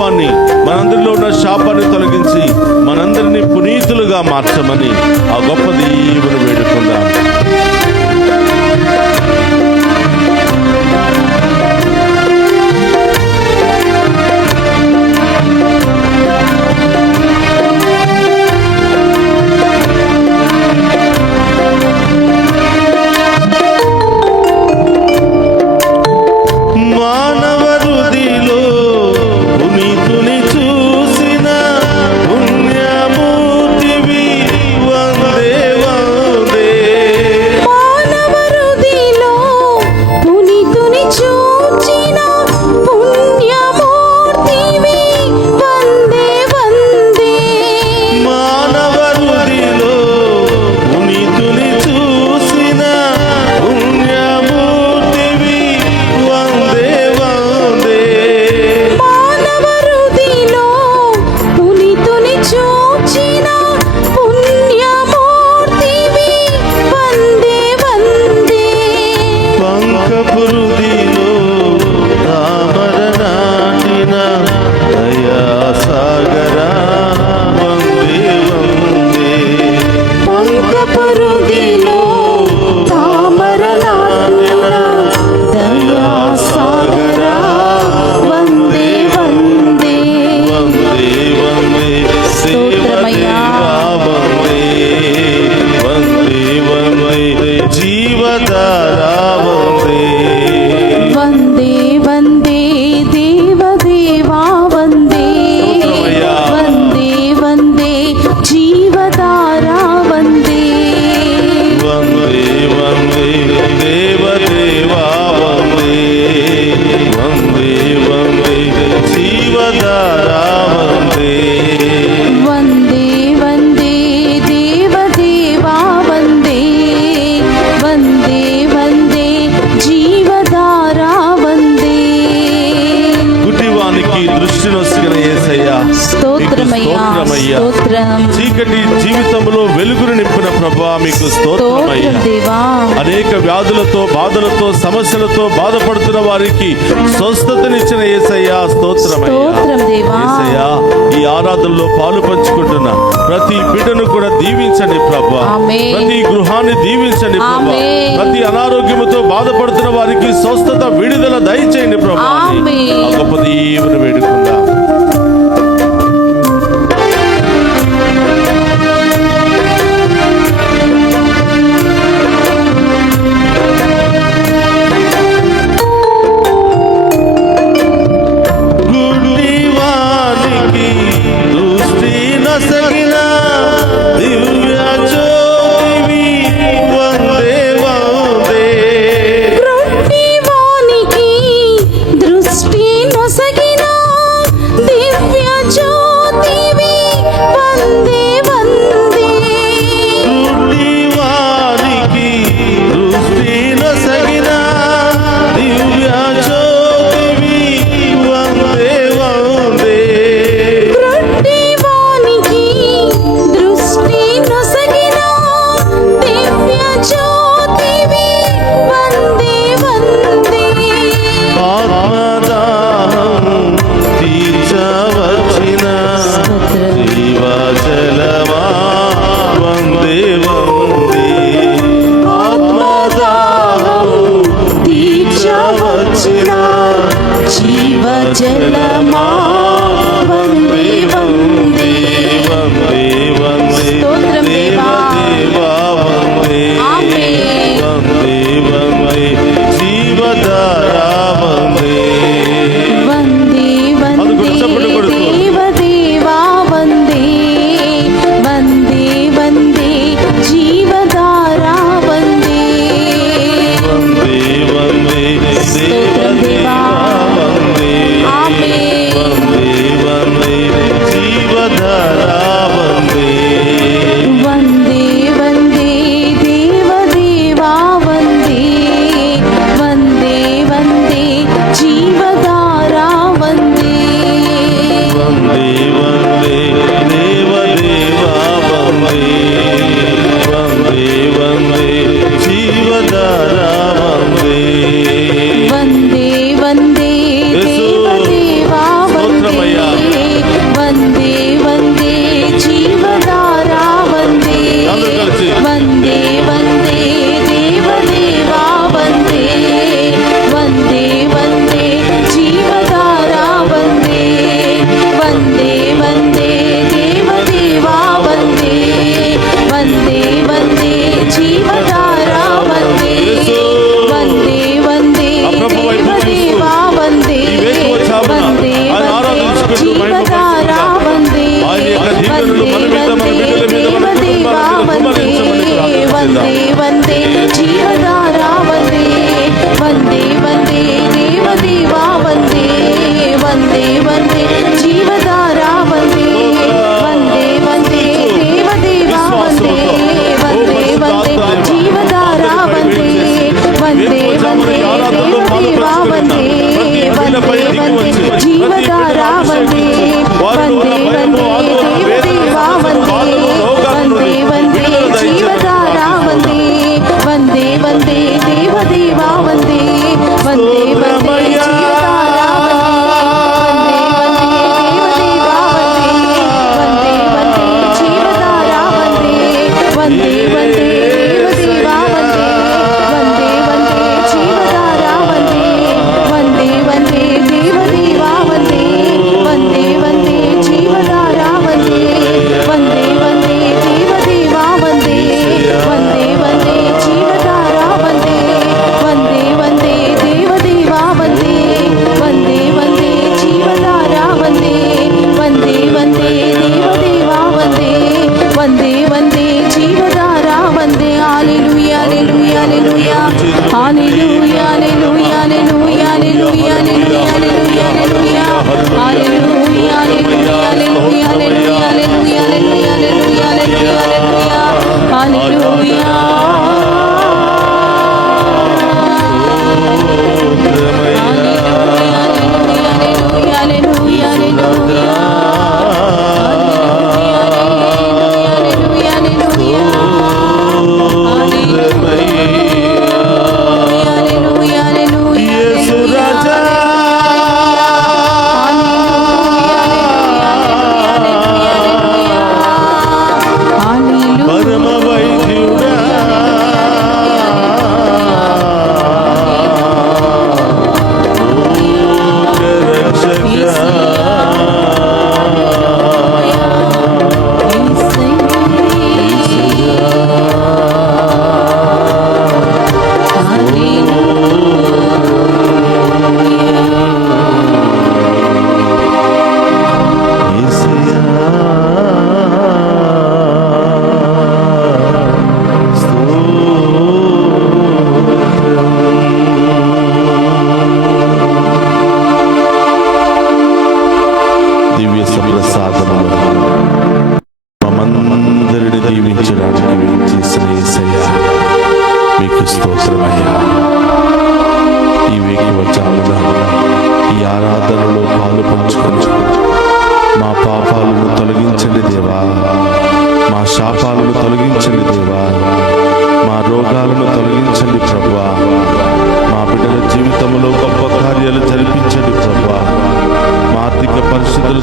పాపాన్ని, మనందరిలో ఉన్న శాపాన్ని తొలగించి మనందరినీ పునీతులుగా మార్చమని ఆ గొప్ప దేవుని వేడుకుందాం. చీకటి జీవితంలో వెలుగును నింపిన ప్రభువా మీకు స్తోత్రమయ్యా. అనేక వ్యాధులతో, బాధలతో, సమస్యలతో బాధపడుతున్న వారికి స్వస్థతనిచ్చిన యేసయ్యా స్తోత్రమయ్యా. ఈ ఆరాధనలో పాలు పంచుకుంటున్న ప్రతి బిడ్డను కూడా దీవించండి ప్రభువా. ప్రతి గృహాన్ని దీవించండి ప్రభువా. ప్రతి అనారోగ్యముతో బాధపడుతున్న వారికి స్వస్థత, విడుదల దయచేయండి ప్రభువా. గొప్ప దేవుని వేడుకుందాం. జలమా వందే వందే వందే వందే స్తోత్రం దేవా వందే వందే వందే జీవధారా వందే వందే వందే దేవదేవా వందే వందే వందే జీవధారా వందే వందే వందే స్తోత్రం దేవా వందే వందే వందే దేవదేవా వందే వందే వందే జీవధారా వందే వందే వందే దేవదేవా వందే వందే వందే జీవధారా వందే వందే వందే దేవదేవా వందే వందే వందే జీవధారా వందే వందే వందే దేవదేవా వందే వందే వందే జీవధారా వందే వందే వందే దేవదేవా వందే వందే వందే జీవధారా వందే వందే దేవదేవా వందే వందే వందే జీవధారా వందే వందే వందే దేవదేవా వందే వందే వందే జీవధారా వందే వందే వందే దేవదేవా వందే వందే వందే జీవధారా వందే వందే వందే దేవదేవా వందే వందే వందే జీవధారా వందే వందే వందే దేవదేవా వందే వందే వందే జీవధారా వందే హల్లెలూయా హల్లెలూయా హల్లెలూయా హల్లెలూయా హల్లెలూయా హల్లెలూయా హల్లెలూయా హల్లెలూయా హల్లెలూయా హల్లెలూయా హల్లెలూయా హల్లెలూయా హల్లెలూయా హల్లెలూయా హల్లెలూయా హల్లెలూయా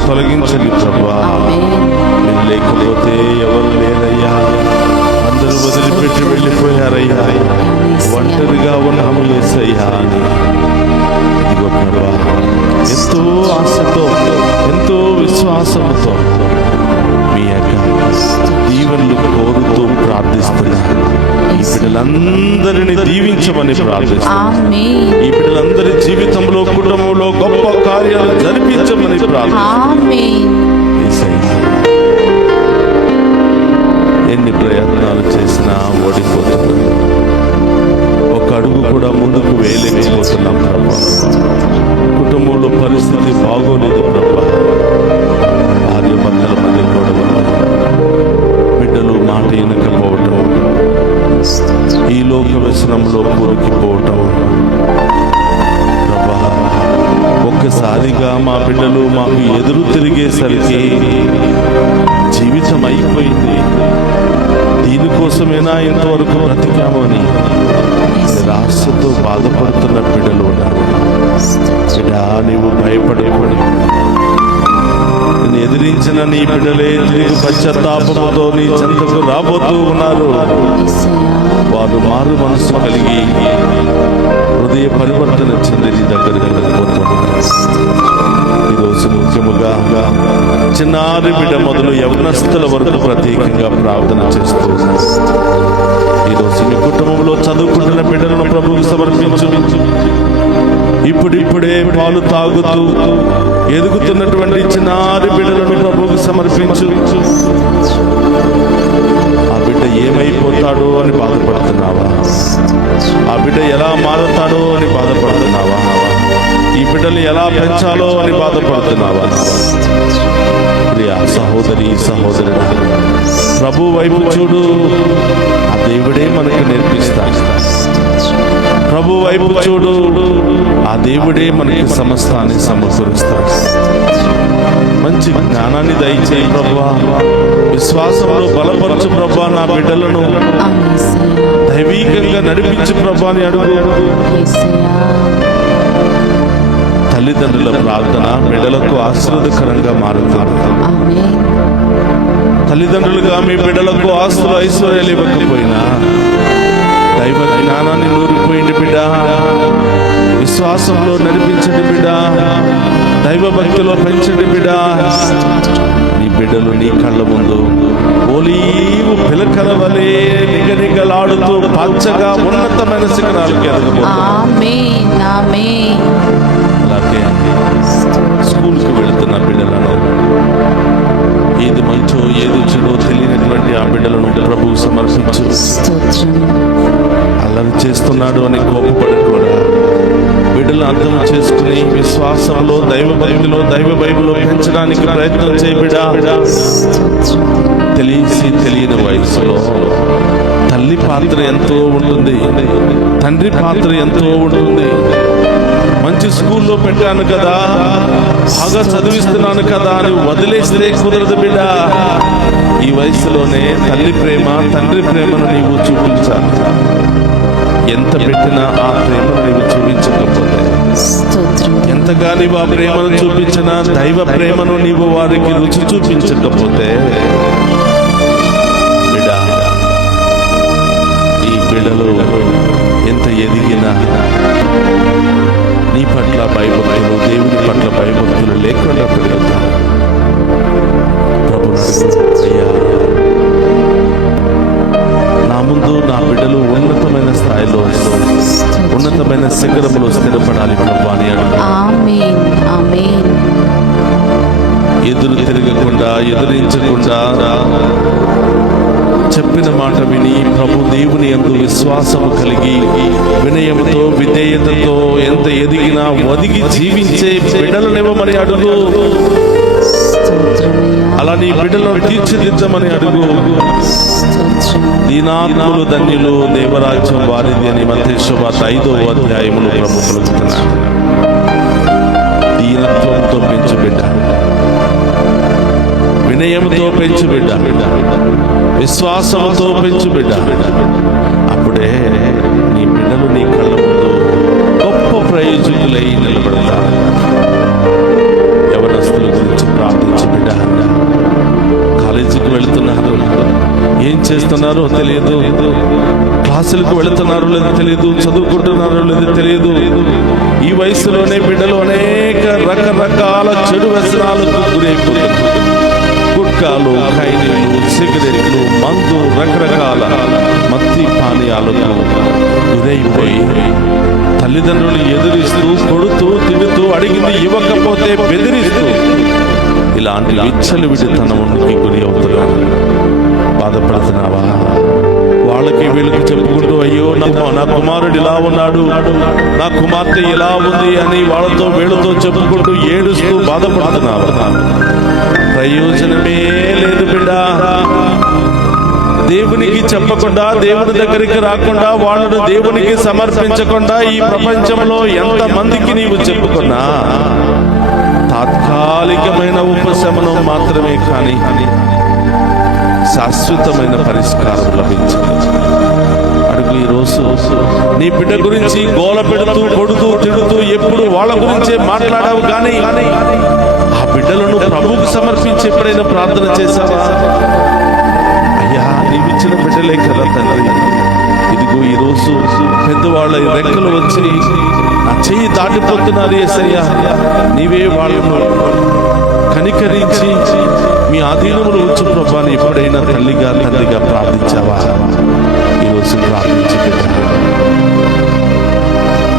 తొలగించండి ప్రభువా. మీరు లేకపోతే ఎవరు లేరయ్యా, అందరూ వదిలిపెట్టి వెళ్ళిపోయారయ్యా, ఒంటరిగా ఉన్నాము యేసయ్యా అని. ఇదిగో ప్రభువా, ఎంతో ఆశతో ఎంతో విశ్వాసంతో మీ యొక్క దీవెనలు కోరుతూ ప్రార్థిస్తున్నాను. ఈ బిడ్డలందరినీ దీవించమని ప్రార్థిస్తున్నాను. ఈ బిడ్డలందరి జీవితంలో కుటుంబంలో గొప్ప కార్యాలు జరిపించమని ప్రార్థిస్తున్నాను. ఎన్ని ప్రయత్నాలు చేసినా ఓడిపోతున్నాం, ఒక అడుగు కూడా ముందుకు వేయలేకపోతున్నాం ప్రభా. కుటుంబంలో పరిస్థితి బాగోలేదు ప్రభా. భార్య భర్తల మధ్య గొడవలు, బిడ్డలు మాట వినకపోవటం, ఈ లోక వ్యసనంలో కూరుకుపోవటం ప్రభా. ఒక్కసారిగా మా బిడ్డలు మాకు ఎదురు తిరిగేసరికి జీవితం అయిపోయింది, దీనికోసమేనా ఇంతవరకు బ్రతికాము అని నిరాశతో బాధపడుతున్న బిడ్డలు ఉన్నారు. బిడ్డా, నీవు భయపడేవాడు, నేను ఎదిరించిన నీ బిడ్డలే తిరిగి పశ్చాత్తాపంతో నీ చెంతకు రాబోతూ ఉన్నారు. వారు మారు మనసు కలిగి హృదయ పరివర్తన చెంది నీ దగ్గరికి వెళ్ళిపోతున్నారు. ఈరోజు ముఖ్యముగా చిన్నారి బిడ్డ మొదలు యవనస్తుల వరకు ప్రత్యేకంగా ప్రార్థన చేస్తూ ఈరోజు మీ కుటుంబంలో చదువుకుంటున్న బిడ్డలను ప్రభువుకు సమర్పించు. ఇప్పుడిప్పుడే పాలు తాగుతూ ఎదుగుతున్నటువంటి చిన్నారి బిడ్డలను ప్రభువుకు సమర్పించు. ఆ బిడ్డ ఏమైపోతాడో అని బాధపడుతున్నావా? ఆ బిడ్డ ఎలా మారుతాడో అని బాధపడుతున్నావా? ఈ బిడ్డలు ఎలా పెంచాలో అని బాధపడుతున్నావా? ప్రియ సహోదరి సహోదరుడు, ప్రభు వైపు చూడు. ఆ దేవుడే మనకు నేర్పిస్తాడు. ప్రభు వైపు చూడు. ఆ దేవుడే మనకి సమస్తాన్ని సమకూరుస్తాడు. మంచి జ్ఞానాన్ని దయచేయి ప్రభువా. విశ్వాసంలో బలపరచు ప్రభువా. నా బిడ్డలను దైవీకంగా నడిపించు ప్రభువా అని అడుగు. తల్లిదండ్రుల ప్రార్థన బిడ్డలకు ఆశీర్వాదకరంగా మారుతుంది. తల్లిదండ్రులుగా మీ బిడ్డలకు ఆస్తులు ఐశ్వర్యాలు ఇవ్వకపోయినా దైవ జ్ఞానాన్ని నూరిపోయింది బిడ్డ. విశ్వాసంలో నడిపించండి బిడ్డ. దైవ భక్తిలో పెంచండి బిడ్డ. నీ బిడ్డలు నీ కళ్ళ ముందు ఓలీవు పిలకల వలె నిగనిగలాడుతూ పచ్చగా ఉన్నతమైన శిఖరాలకు ఎదగబోతున్నారు. అలాగే స్కూల్కి వెళుతున్న బిడ్డలను, ఏది మంచో ఏది చెడో తెలియనటువంటి ఆ బిడ్డలను ప్రభు సమర్పించు. అల్లరి చేస్తున్నాడు అని కోపపడకూడదు. బిడ్డలు అర్థం చేసుకుని విశ్వాసంలో దైవ భక్తిలో దైవ బైబిల్లో పెంచడానికి ప్రయత్నం చేయి బిడ్డ. తెలిసి తెలియని వయసులో తల్లి పాత్ర ఎంతో ఉంటుంది, తండ్రి పాత్ర ఎంతో ఉంటుంది. మంచి స్కూల్లో పెట్టాను కదా, బాగా చదివిస్తున్నాను కదా అని వదిలేస్తే కుదరదు బిడ్డ. ఈ వయసులోనే తల్లి ప్రేమ తండ్రి ప్రేమను నీవు చూపించాలి. ఎంత పెట్టినా ఆ ప్రేమను నీవు చూపించకపోతే, ఎంతగా నీవు ఆ ప్రేమను చూపించినా దైవ ప్రేమను నీవు వారికి రుచి చూపించకపోతే బిడ్డ, ఈ బిడ్డలు ఎంత ఎదిగినా నీ పట్ల భయభక్తులు, దేవుని పట్ల భయభక్తులు లేకుండా పెరుగుతారు. ప్రభు అయ్యా, నా ముందు నా బిడ్డలు ఉన్నతమైన స్థాయిలో ఉన్నతమైన శిఖరంలో స్థిరపడాలి ప్రభు అని అడుగు. ఎదురు తిరగకుండా ఎదురించకుండా చెప్పిన మాట విని ప్రభు దేవుని యందు విశ్వాసము కలిగి వినయముతో విధేయతతో ఎంత ఎదిగినా ఒదిగి జీవించే బిడ్డలనివ్వమని అడుగు. అలా నీ బిడ్డలను తీర్చిదిద్దమని అడుగు. దీనాత్ములు ధన్యులు, దేవరాజ్యం వారిది అని మత్తయి సువార్త 5వ అధ్యాయములో ప్రభు పలుకుతున్నాడు. దీనత్వంతో పెంచు బిడ్డ, వినయంతో పెంచు బిడ్డ, విశ్వాసంతో పెంచు బిడ్డ. అప్పుడే నీ బిడ్డలు నీ కళ్ళ ముందు గొప్ప ప్రయోజకులై నిలబడతారు. యవనస్తుల గురించి ప్రార్థించు బిడ్డ. కాలేజీకి వెళుతున్నారు, ఏం చేస్తున్నారో తెలియదు. క్లాసులకు వెళుతున్నారో లేదో తెలియదు, చదువుకుంటున్నారో లేదో తెలియదు. ఈ వయసులోనే బిడ్డలు అనేక రకరకాల చెడు వ్యసనాలకు గురైపోతున్నారు. గుట్కాలు, ఖైనీలు, సిగరెట్లు, మందు, రకరకాల మత్తి పానీయాలకు గురైపోయి తల్లిదండ్రులు ఎదురిస్తూ కొడుతూ తిడుతూ అడిగింది ఇవ్వకపోతే బెదిరిస్తూ ఇలాంటి విచ్చలవిడితనానికి గురి అవుతున్నాను. బాధపడుతున్నావా? వాళ్ళకి వీళ్ళకి చెప్పుకుంటూ అయ్యో నా కుమారుడు ఇలా ఉన్నాడు, నా కుమార్తె ఇలా ఉంది అని వాళ్ళతో వీళ్ళతో చెప్పుకుంటూ ఏడుస్తూ బాధపడుతున్నావా? ప్రయోజనమే లేదు బిడ్డ. దేవునికి చెప్పకుండా, దేవుని దగ్గరికి రాకుండా, వాళ్ళను దేవునికి సమర్పించకుండా ఈ ప్రపంచంలో ఎంత మందికి నీవు చెప్పుకున్నా తాత్కాలికమైన ఉపశమనం మాత్రమే కానీ శాశ్వతమైన పరిష్కారం లభించదు. అడుగు. ఈరోజు నీ బిడ్డ గురించి గోల పెడుతూ కొడుతూ తిడుతూ ఎప్పుడు వాళ్ళ గురించే మాట్లాడావు, కానీ ఆ బిడ్డలను ప్రభువుకు సమర్పించి ఎప్పుడైనా ప్రార్థన చేశావా? అయ్యా, నీవిచ్చిన బిడ్డలే కదా తండ్రి, ఇదిగో ఈరోజు పెద్దవాళ్ళ రెక్కలు వచ్చి నా చెయ్యి దాటిపోతున్నారు యేసయ్యా, నీవే వాళ్ళను కనికరించి మీ ఆధీనంలో ఉంచు ప్రభా అని ఎప్పుడైనా తల్లిగా తండ్రిగా ప్రార్థించావా? ఈరోజు ప్రార్థించి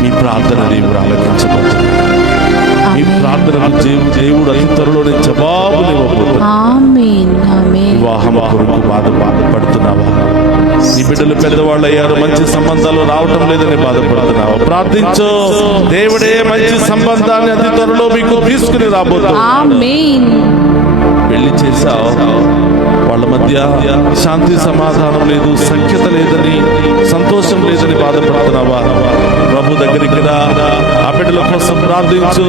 మీ ప్రార్థన దేవుడు ఆలకించబోతున్నారు. మీ ప్రార్థనకు దేవుడు అతి త్వరలోనే జవాబునివ్వబోతున్నాడు. ఆమేన్ ఆమేన్. వివాహం కొరకు బాధపడుతున్నావా? నీ బిడ్డలు పెద్దవాళ్ళు అయ్యారు, మంచి సంబంధాలు రావటం లేదని బాధపడుతున్నావా? ప్రార్థించు, దేవుడే మంచి సంబంధాన్ని అతి త్వరలో మీకు తీసుకుని రాబోతున్నాడు. ఆమేన్. పెళ్లి చేశావు, వాళ్ళ మధ్య శాంతి సమాధానం లేదు, సఖ్యత లేదని, సంతోషం లేదని బాధపడుతున్నావా? ప్రభు దగ్గరికి రా, ఆ బిడ్డల కోసం ప్రార్థించు.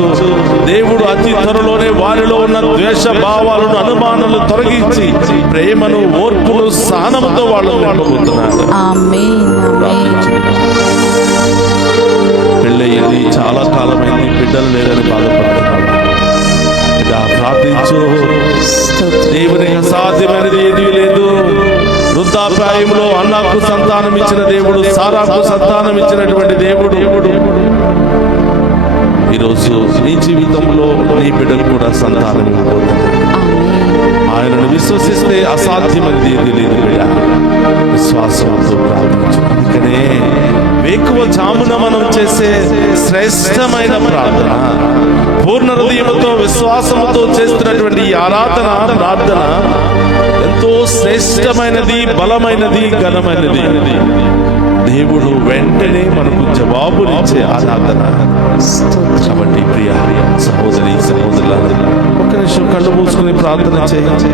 దేవుడు అతి త్వరలోనే వారిలో ఉన్న ద్వేష భావాలను, అనుమానాలను తొలగించి ప్రేమను, ఓర్పును, సహనముతో వాళ్ళని నింపబోతున్నాడు. ఆమేన్ ఆమేన్. పెళ్ళయ్యింది, చాలా కాలమైంది, బిడ్డలు లేదని బాధపడుతున్నాడు. ఇలా ప్రార్థించు. దేవునికి అసాధ్యమైనది ఏదీ లేదు. వృద్ధాప్యాయంలో అన్నాకు సంతానం ఇచ్చిన దేవుడు, సారాకు సంతానం ఇచ్చినటువంటి దేవుడు ఈరోజు నీ జీవితంలో నీ బిడ్డలు కూడా సంతానం ఇవ్వబోతున్నాడు. ఆయనను విశ్వసిస్తే అసాధ్యమైనది ఏదీ లేదు బిడ్డ. విశ్వాసంతో ప్రార్థించు. అందుకనే వేకువ జామున మనం చేసే శ్రేష్టమైన ప్రార్థన, పూర్ణ హృదయముతో విశ్వాసముతో చేస్తున్నటువంటి ఈ ప్రార్థన ఎంతో శ్రేష్టమైనది, బలమైనది, ఘనమైనది. దేవుడు వెంటనే మనకు జవాబునిచ్చే ఆరాధన. కాబట్టి ప్రియ సహోదరి సహోదరులారా, ఒక్క నిమిషం కళ్ళు మూసుకుని ప్రార్థన చేయండి.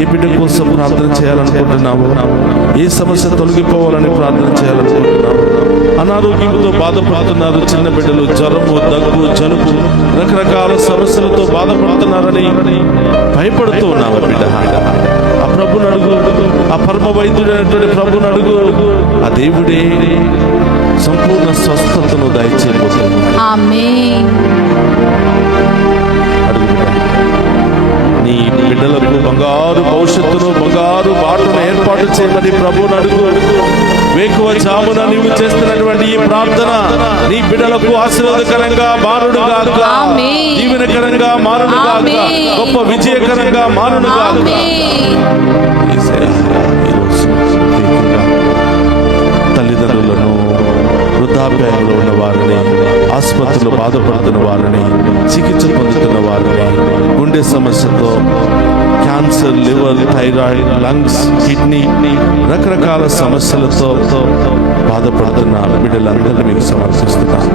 ఏ బిడ్డ కోసం ప్రార్థన చేయాలనుకుంటున్నావు? ఏ సమస్య తొలగిపోవాలని ప్రార్థన చేయాలనుకుంటున్నావు? అనారోగ్యంతో బాధపడుతున్నారు చిన్న బిడ్డలు, జ్వరము, దగ్గు, జలుబు, రకరకాల సమస్యలతో బాధపడుతున్నారని భయపడుతూ ఉన్నావు బిడ్డ. ఆ ప్రభుని అడుగు, ఆ పరమ వైద్యుడైనటువంటి ప్రభుని అడుగు. ఆ దేవుడే సంపూర్ణ స్వస్థతను దయచేయబోతున్నాడు. ఆమేన్. అడుగు బిడ్డ. నీ బిడ్డలకు బంగారు భవిష్యత్తును, బంగారు బాటను ఏర్పాటు చేయమని ప్రభుని అడుగు. వేకువ జామున నీవు చేస్తున్నటువంటి ఈ ప్రార్థన నీ బిడ్డలకు ఆశీర్వాదకరంగా మారునుగాక, దీవెనకరంగా మారునుగాక, గొప్ప విజయకరంగా మారునుగాక. ఈరోజు తల్లిదండ్రులను, వృద్ధాప్యాయంలో ఉన్న వారిని, ఆసుపత్రిలో బాధపడుతున్న వారిని, చికిత్స పొందుతున్న వారిని, గుండె సమస్యతో, cancer, liver, thyroid, lungs, kidney, రకరకాల సమస్యలతో బాధపడుతున్న బిడ్డలందరినీ మీకు సమర్పిస్తున్నాను.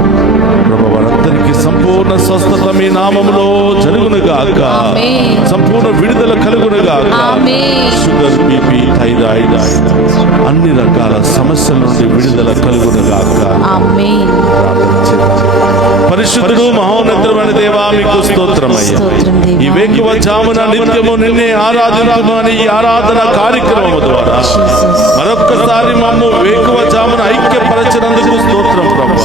ప్రభు వారందరికీ సంపూర్ణ స్వస్థత మీ నామములో జరుగునుగాక, సంపూర్ణ విడుదల కలుగునుగాక. షుగర్, బీపీ, థైరాయిడ్, అన్ని రకాల సమస్యల నుండి విడుదల కలుగునుగాక. పరిశుద్ధుడు మహోన్నతుడైన దేవా, మీకు స్తోత్రమయ్యా. ఈ వేకువ జామున నిత్యము నిన్నే ఆరాధించుమని ఈ ఆరాధన కార్యక్రమము ద్వారా మరొక్కసారి మమ్ము వేకువ జామున ఐక్యపరచినందుకు స్తోత్రం ప్రభు.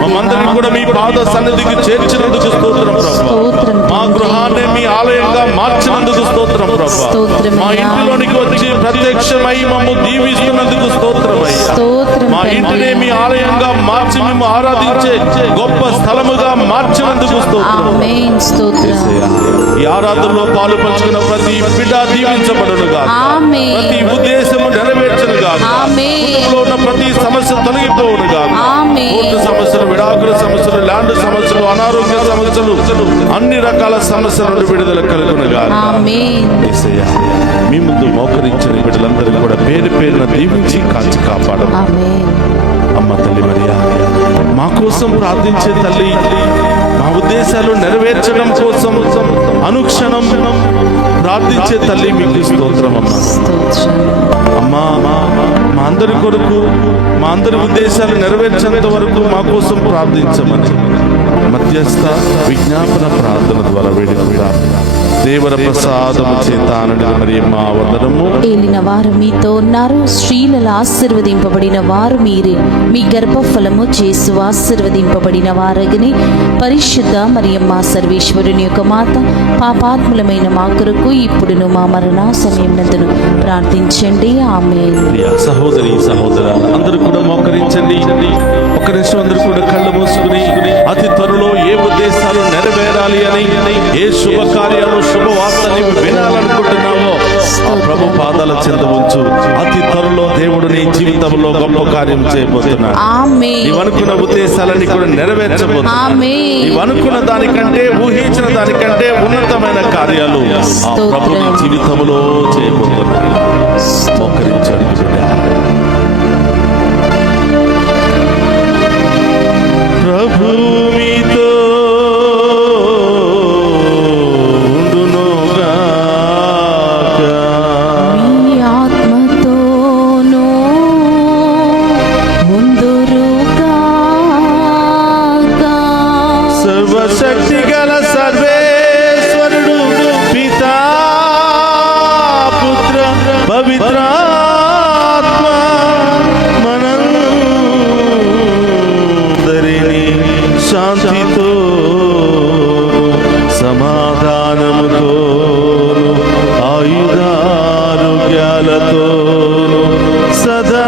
మమ్మందరినీ కూడా మీ పాద సన్నిధికి చేర్చినందుకు స్తోత్రం ప్రభు. మా గృహాన్ని మీ ఆలయంగా మార్చినందుకు స్తోత్రం ప్రభు. మా ఇంటిలోనికి వచ్చి ప్రత్యక్షమై మమ్ము దీవిస్తున్నందుకు స్తోత్రమయ్యా. మా ఇంటిని మీ ఆలయంగా మార్చి మేము ఆరాధించే గొప్ప స్థలముగా మార్చినందుకు స్తోత్రం. ఈ ఆరాధనలో పాలు పంచుకున్న ప్రతి బిడ్డ దీవించబడునుగా, ప్రతి ఉద్దేశము నెరవేర్చనుగా, కుటుంబంలో ఉన్న ప్రతి సమస్య తొలగిపోవునుగా, కోర్టు సమస్యలు, విడాకుల సమస్యలు, ల్యాండ్ సమస్యలు, అనారోగ్య సమస్యలు, అన్ని రకాల సమస్యల నుండి విడుదల కలుగునుగా. మీ ముందు మోకరించిన బిడ్డలందరూ కూడా పేరు పేరున దీవించి కాచి కాపాడము. అమ్మ తల్లి మరియా, మా కోసం ప్రార్థించే తల్లి, మా ఉద్దేశాలు నెరవేర్చడం కోసం అనుక్షణం ప్రార్థించే తల్లి, మీకు స్తోత్రం అమ్మా. అమ్మా, మా అందరి కొరకు, మా అందరి ఉద్దేశాలు నెరవేర్చేంత వరకు మా కోసం ప్రార్థించమని మధ్యస్థ విజ్ఞాపన ప్రార్థన ద్వారా వేడుకుంటాం. దేవర ప్రసాదము చేత ఆనంద మరియమ్మ వందనము. ఏలిన వారు మీతో ఉన్నారు, స్త్రీలలో ఆశీర్వదింపబడిన వారు మీరే. మీ గర్భఫలము చేసు ఆశీర్వదింపబడిన వారగని పరిశుద్ధ మరియమ్మ సర్వేశ్వరుని యొక్క మాత, పాపాత్ములమైన మా కొరకు ఇప్పుడును మా మరణ సమయమునందును ప్రార్థించండి. ఆమేన్. సహోదరి సహోదరులు అందరూ కూడా మోకరించండి. ఒక్క నిమిషం అందరూ కూడా కళ్ళు మూసుకుని అతి త్వరలో ఏ ఉద్దేశాలు నెరవేరాలి అని, ఏ శుభకార్యాలు, శుభవార్త నీవు వినాలనుకుంటున్నావో ఆ ప్రభు పాదాల చెంత ఉంచు. అతి త్వరలో దేవుడు నీ జీవితంలో గొప్ప కార్యం చేయబోతున్నాడు. ఆమేన్. నీవు అనుకున్న ఉద్దేశాలన్నీ కూడా నెరవేర్చబోతున్నాడు. ఆమేన్. నీవు అనుకున్న దానికంటే, ఊహించిన దానికంటే ఉన్నతమైన కార్యాలు ఆ ప్రభు నీ జీవితంలో చేయబోతున్నాడు. మోకరించండి బిడ్డ. ప్రభు మీతో ఉండునుగాక. మీ ఆత్మతోనూ ఉందురుగాక. సర్వశక్తి గల సర్వేశ్వరుడు పితా పుత్ర పవిత్రాత్మ మనందరినీ శాంతితో సమాధానముతో ఆయుధారోగ్యాలతో సదా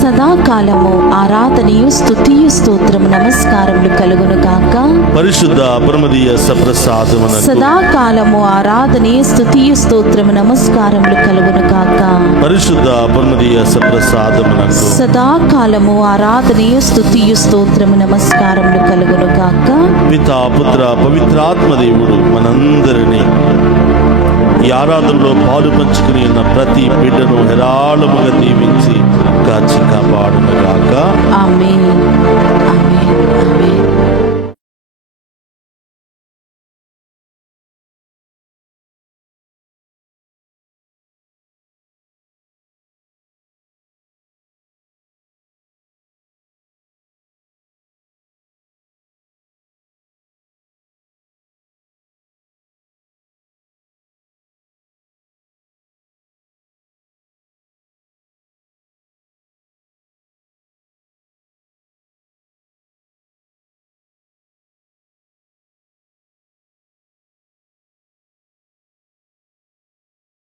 సదాకాలము ఆరాధనయు స్తుతియు స్తోత్రము నమస్కారములు కలుగును గాక. పరిశుద్ధ పరమదీయ సప్రసాదమునకు సదాకాలము ఆరాధనయు స్తుతియు స్తోత్రము నమస్కారములు కలుగును గాక. పరిశుద్ధ పరమదీయ సప్రసాదమునకు సదాకాలము ఆరాధనయు స్తుతియు స్తోత్రము నమస్కారములు కలుగును గాక. పితా పుత్ర పవిత్రాత్మ దేవుడు మనందరినీ ఈ ఆరాధనలో పాలు పంచుకుని ఉన్న ప్రతి బిడ్డను హెరాళముగా దీవించి కాచి కాపాడునుగాక. ఆమేన్.